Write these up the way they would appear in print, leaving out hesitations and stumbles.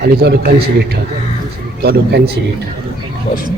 Ali todo consider todo consider first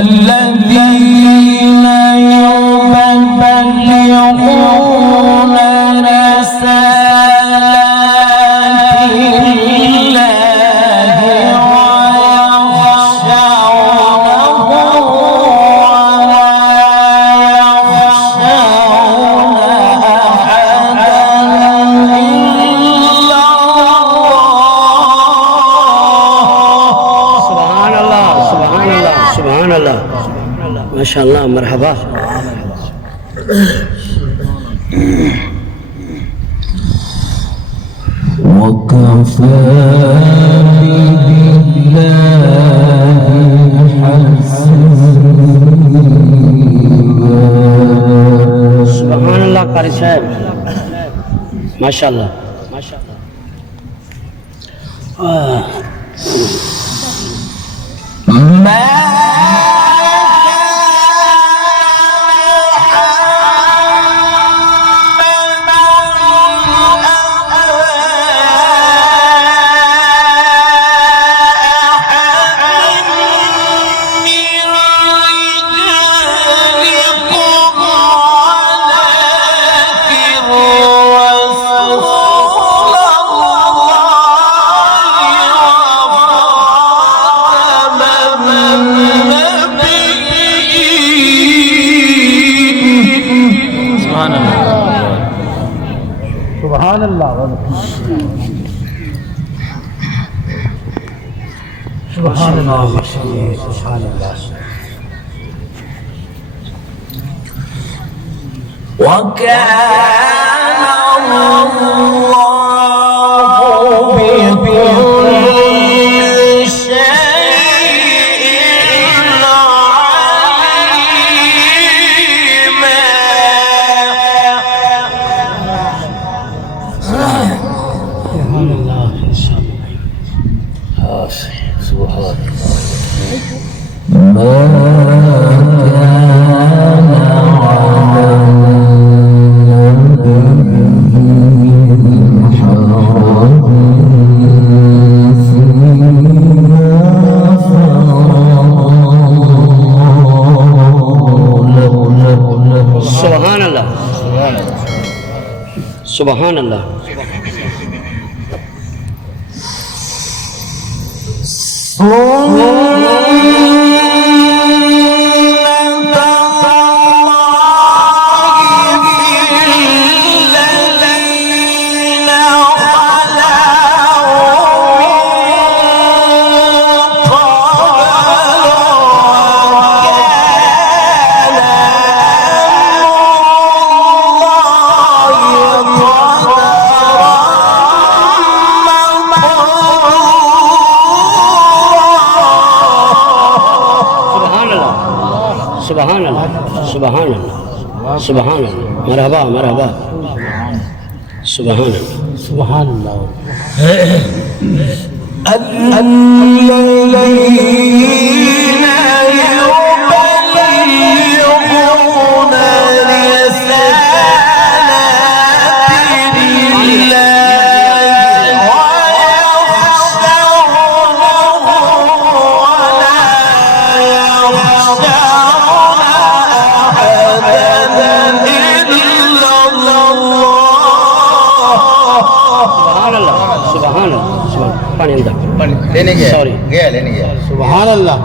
الذين يبلغون رسالات الله ويخشونه ولا يخشون أحدا إلا الله. سبحان الله ما شاء الله مرحبا. وكفى بالله حسيبا. سبحان الله قاری صاحب ما شاء الله سبحان الله سبحان الله سبحان الله. وكان الله بكل شيء عليما. سبحان الله إن شاء الله. سبحان ما كان على النبي سبحان الله سبحان الله سبحان الله سبحان الله مرحبا مرحبا سبحان الله سبحان الله الذين يبلغون رسالات الله ويخشونه ولا يخشون أحدا إلا الله. سبحان الله سبحان पानी अंदर लेने गया Sorry. गया लेने गया सुभान अल्लाह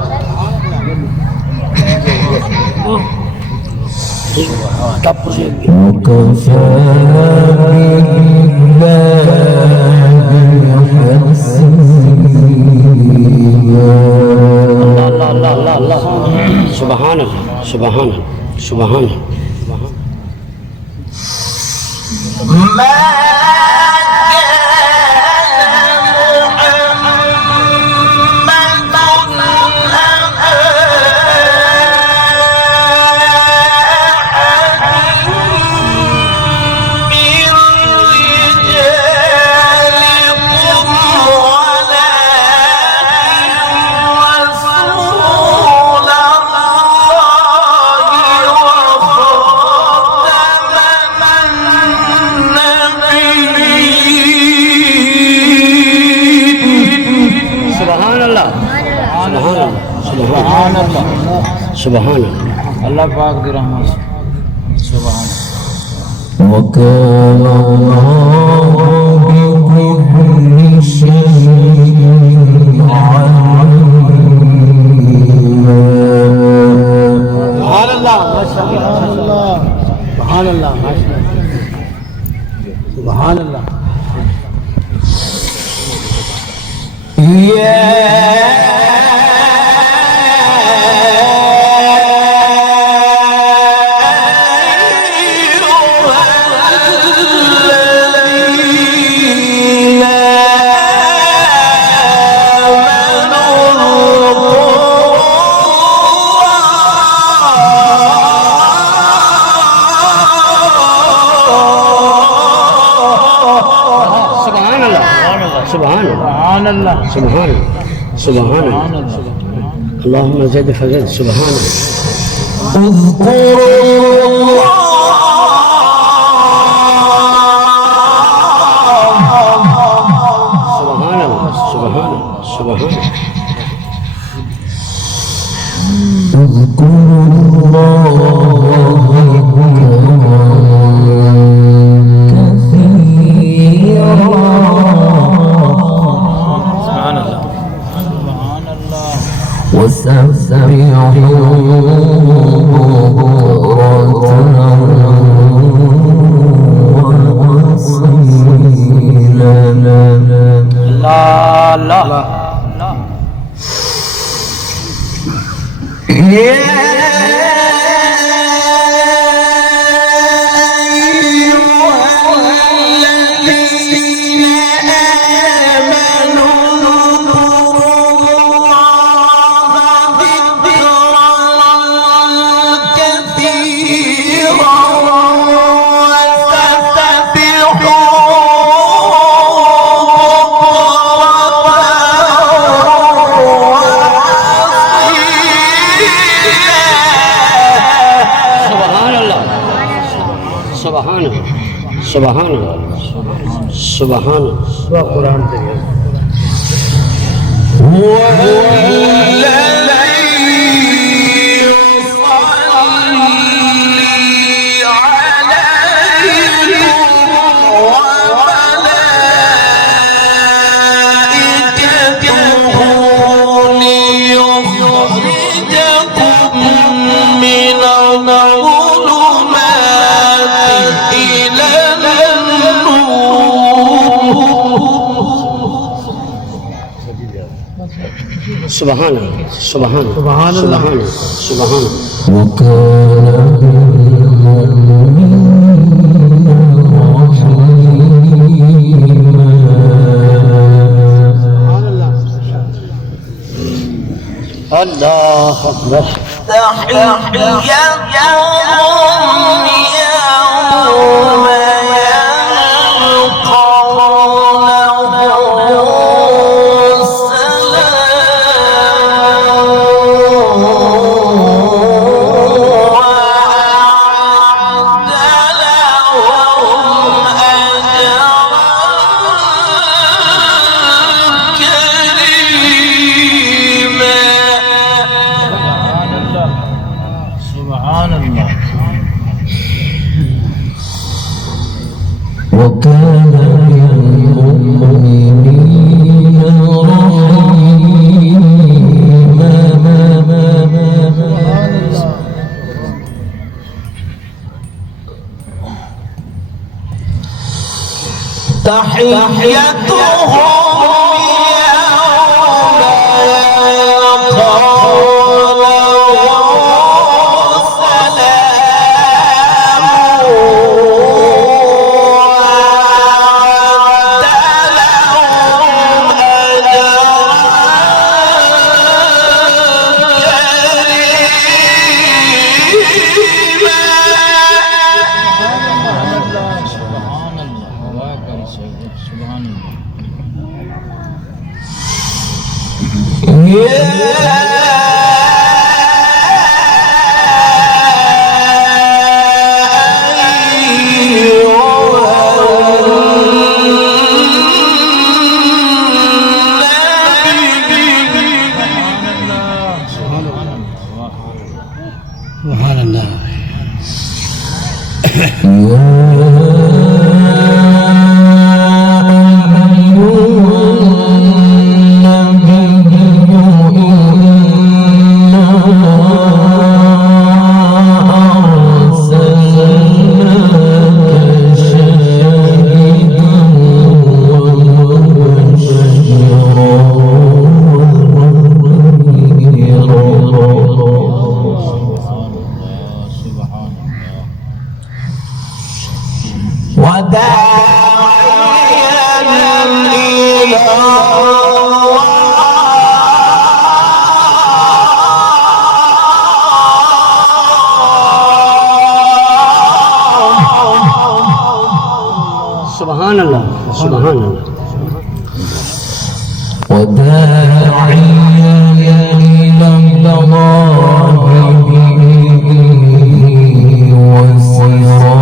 وكفى بالله حسيبا. الله الله الله الله سبحان الله سبحان الله سبحان الله ما سبحان الله अल्लाह पाक दी रहमत सुभान وكان الله بكل شيء عليما. सुभान अल्लाह माशाअल्लाह सुभान अल्लाह माशाअल्लाह सुभान अल्लाह سبحان الله सुभान अल्लाह سبحان الله سبحان الله اللهم زد فزد سبحان الله سبحان الله سبحان الله سبحان الله اذكروا الله सुभान अल्लाह सुभान अल्लाह وسبحوه وأصيلا. अल्लाह سبحان الله سبحان الله سبحان الله कुरान से سبحان الله سبحان الله سبحان الله. سبحان الله سبحان الله وكان الله أكبر تحيتهم يوم يلقونه سلام وأعد لهم أجرا كريما. سبحان الله. وكان بالمؤمنين رحيما. تحيتهم يوم يلقونه سلام وأعد لهم سبحان الله سبحان الله سبحان الله وداعيا إلى الله بإذنه وسراجا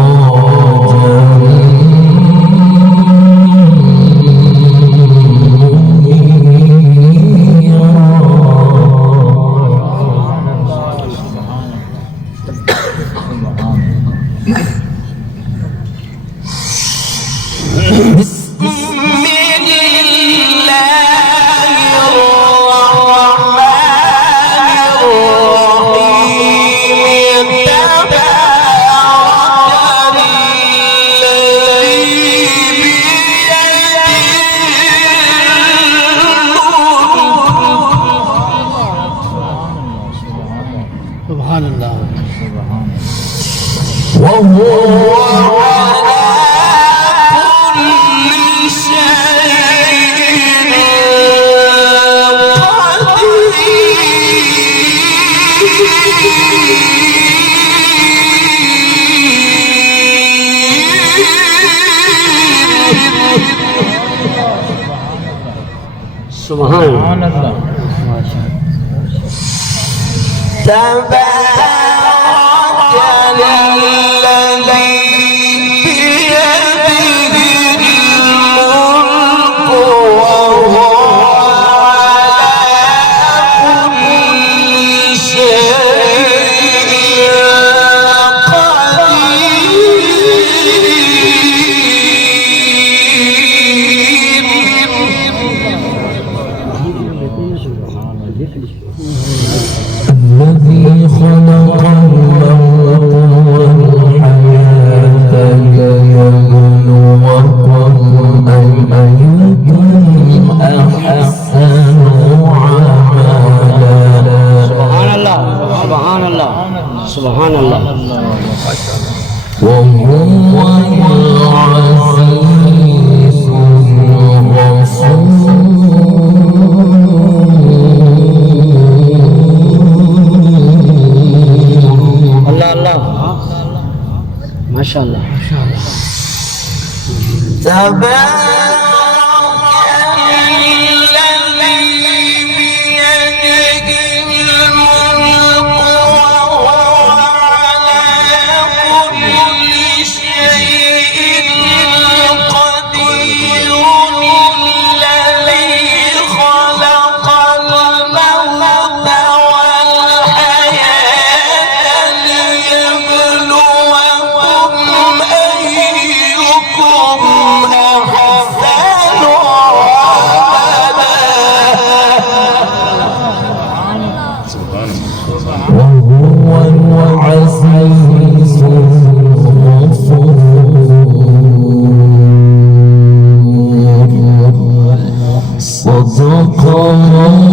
سبحان الله وهو سبحان الله تبارك الذي بيده الملك وهو على كل شيء الذي خلق الموت والحياة وهو العزيز الغفور. الله الله ما شاء الله. وهو العزيز الغفور. صدق الله